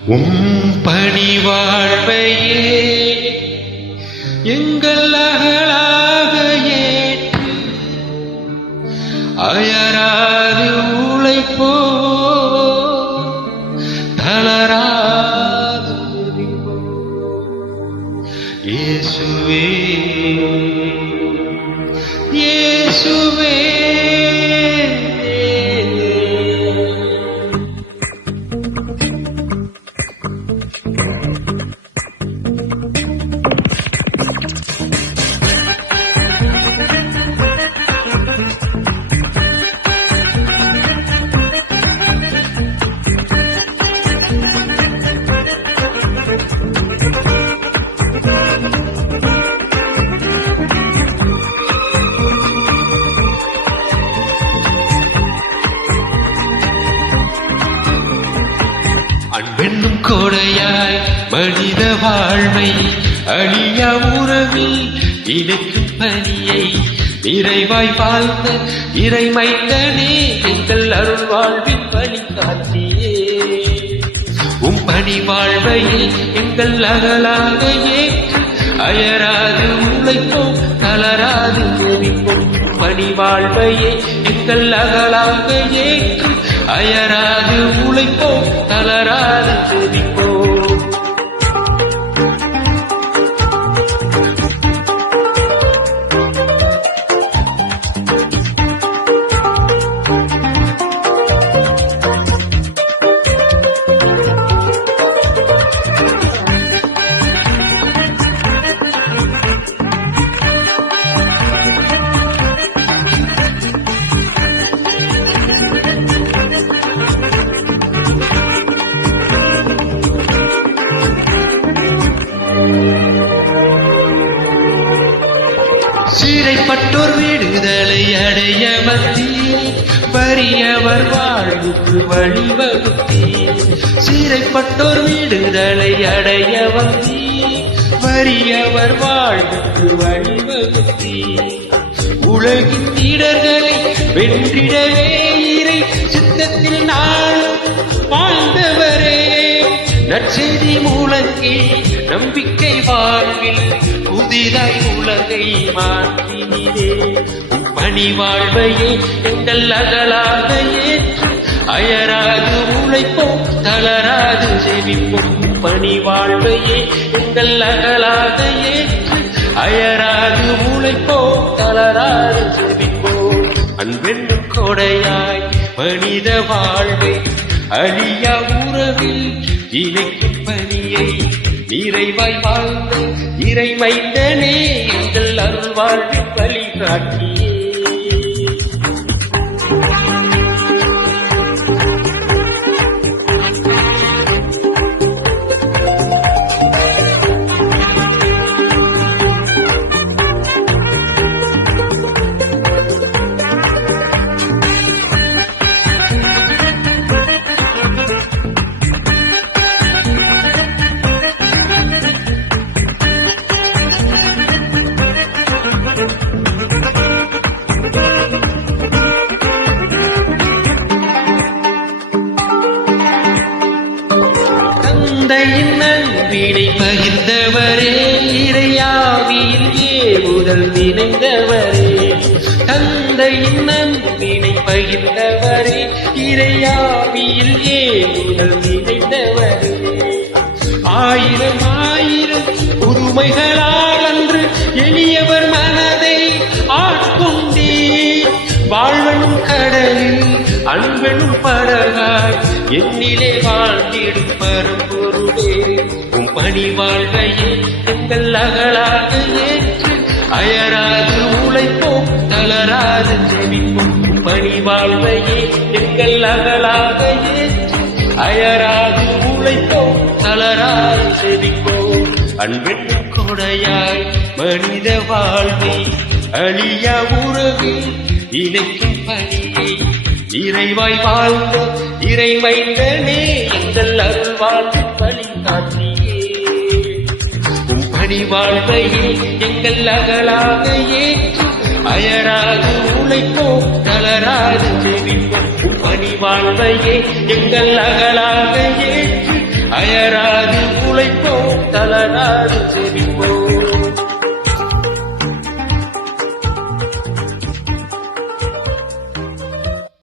பணி வாழ்வையே எங்கள் அகலாக ஏற்று அயராது உழைப்போ தளராது இயேசுவே இயேசுவே அன்பென்னும் கோடையாய் மனித வாழ்வை அழியா உறவில் இணைக்கும் பணியை நிறைவாய் வாழ்ந்த இறைமைந்தனே எங்கள் அருள் வாழ்வின் வழிகாட்டியே பணி வாழ்வையை எங்கள் அகலாக ஏற்று அயராது உழைப்போம் தளராது ஜெபிப்போம் பணி வாழ்வையை எங்கள் அகலாக ஏற்று அயராது உழைப்போம் தளராது ஜெபிப்போம் சிறைப்பட்டோர் விடுதலை அடைய வந்தீர் வறியவர் வாழ்வுக்கு வழிவகுத்தீர் சிறைப்பட்டோர் விடுதலை அடைய வந்தீர் வறியவர் வாழ்வுக்கு வழிவகுத்தீர் உலகின் இடர்களை வென்றிடவே இறை சித்தத்தில் நாளும் வாழ்ந்தவரே நற்செய்தி மூலங்கே நம்பிக்கை வாழ்வில் புதிதாய் உலகை மாற்றினீரே பணி வாழ்வையே எங்கள் அகலாக ஏற்று அயராது உழைப்போம் தளராது ஜெபிப்போம் பணி வாழ்வையே எங்கள் அகலாக ஏற்று அயராது உழைப்போம் தளராது ஜெபிப்போம் அன்பென்னும் கொடையாய் மனித வாழ்வை அழியா உறவில் இணைக்கும் பணியை நிறைவாய் வாழ்ந்த இறைமைந்தனே எங்கள் அருள் வாழ்வின் வழிகாட்டியே தந்தையின் நன்பினை பகிர்ந்தவரே இறையாவியில் ஏவுதல் நினைந்தவரே தந்தையின் நன்பினை பகிர்ந்தவரே இறையாவியில் ஏவுதல் நினைந்தவரே ஆயிரம் ஆயிரம் உரிமைகளால் அன்று எளியவர் மனதை ஆட்கொண்டீர் வாழ்வனும் கடலில் அன்பெனும் படகாய் என்னிலே வாழ்ந்திடும் பரம்பொருளே பணி வாழ்வையே எங்கள் அகலாக ஏற்று அயராது உழைப்போம் தளராது ஜெபிப்போம் பணி வாழ்வையே எங்கள் அகலாக ஏற்று அயராது உழைப்போம் தளராது ஜெபிப்போம் அன்பென்னும் கொடையாய் மனித வாழ்வை அழியா உறவில் இணைக்கும் பணியை இறைவாய் வாழ்ந்த இறைமைந்தனே எங்கள் அருள் வாழ்வின் வழிகாட்டியே பணி வாழ்வையே எங்கள் அகலாக ஏற்று அயராது உழைப்போம் தளராது ஜெபிப்போம் பணி வாழ்வையே எங்கள் அகலாக ஏற்று அயராது உழைப்போம் தளராது செவிப்போம்